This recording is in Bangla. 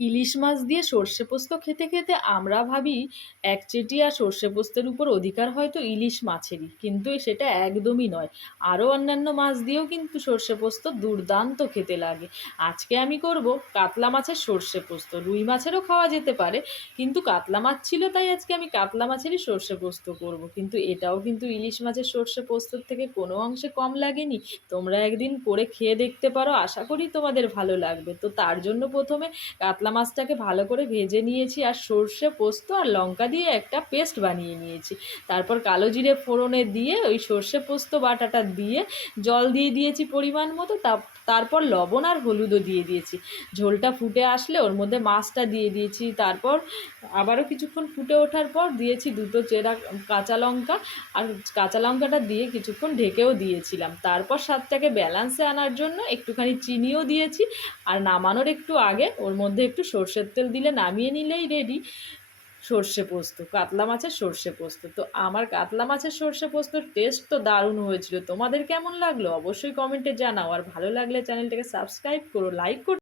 ইলিশ মাছ দিয়ে সর্ষে পোস্ত খেতে খেতে আমরা ভাবি একচেটিয়া সর্ষে পোস্তের উপর অধিকার হয়তো ইলিশ মাছেরই, কিন্তু সেটা একদমই নয়। আরও অন্যান্য মাছ দিয়েও কিন্তু সর্ষে পোস্ত দুর্দান্ত খেতে লাগে। আজকে আমি করব কাতলা মাছের সর্ষে পোস্ত। রুই মাছেরও খাওয়া যেতে পারে, কিন্তু কাতলা মাছ ছিল তাই আজকে আমি কাতলা মাছেরই সর্ষে পোস্ত করব। কিন্তু এটাও কিন্তু ইলিশ মাছের সর্ষে পোস্তর থেকে কোনো অংশে কম লাগেনি। তোমরা একদিন করে খেয়ে দেখতে পারো, আশা করি তোমাদের ভালো লাগবে। তো তার জন্য প্রথমে কাতলা মাছটাকে ভালো করে ভেজে নিয়েছি আর সর্ষে পোস্ত আর লঙ্কা দিয়ে একটা পেস্ট বানিয়ে নিয়েছি। তারপর কালো জিরে ফোড়নে দিয়ে ওই সর্ষে পোস্ত বাটাটা দিয়ে জল দিয়ে দিয়েছি পরিমাণ মতো। তারপর লবণ আর হলুদও দিয়ে দিয়েছি। ঝোলটা ফুটে আসলে ওর মধ্যে মাছটা দিয়ে দিয়েছি। তারপর আবারও কিছুক্ষণ ফুটে ওঠার পর দিয়েছি দুটো চেরা কাঁচা লঙ্কা, আর কাঁচা লঙ্কাটা দিয়ে কিছুক্ষণ ঢেকেও দিয়েছিলাম। তারপর স্বাদটাকে ব্যালেন্সে আনার জন্য একটুখানি চিনিও দিয়েছি। আর নামানোর একটু আগে ওর মধ্যে একটু সর্ষের তেল দিলে নামিয়ে নিলেই রেডি সর্ষে পোস্ত, কাতলা মাছের সর্ষে পোস্ত। তো আমার কাতলা মাছের সর্ষে পোস্তর টেস্ট তো দারুণ হয়েছিল। তোমাদের কেমন লাগলো অবশ্যই কমেন্টে জানাও, আর ভালো লাগলে চ্যানেলটাকে সাবস্ক্রাইব করো, লাইক করো।